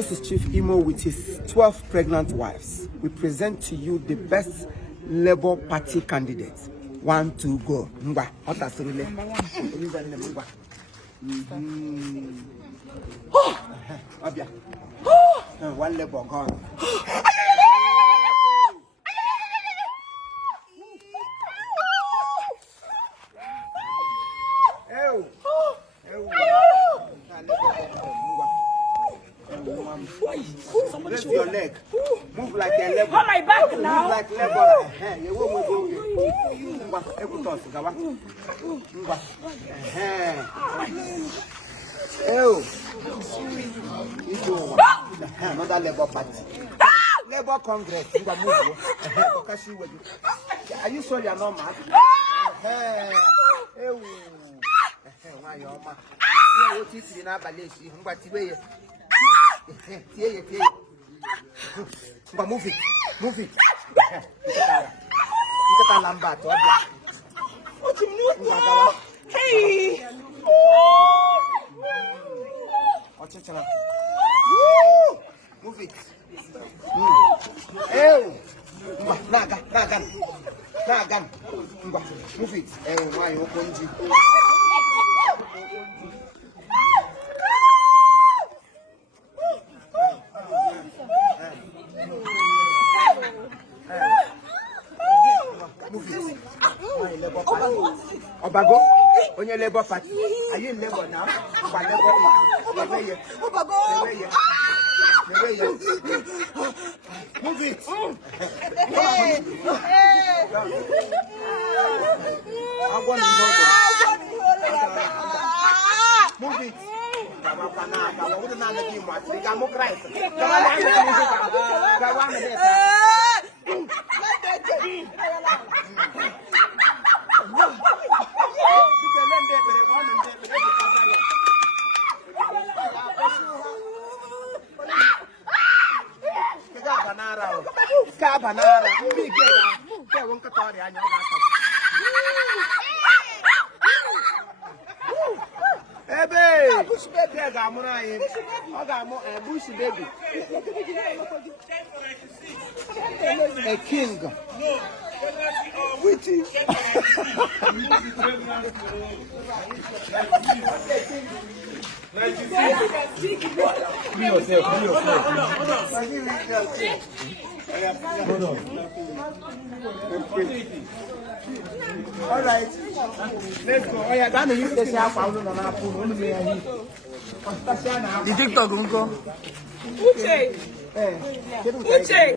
This is Chief Imo with his 12 pregnant wives. We present to you the best Labour Party candidates. 1, 2, go. Number one. One Labour gone. Raise your leg. Move like a Labour. On my back now. Move like Labour. You won't go. Another Labour Party. Labour Congress. Are you sure you're not mad? Why you're mad? What is in our ballet? Move it. Move it. Hey! Move it. Move it. Why you Obago, on your Labour Party. Are you in Labour now? Move it. Move it. Baby. A king. Which is all right. Let's go. Oh, yeah, gonna use this half hour on our phone. The TikTok, Uche.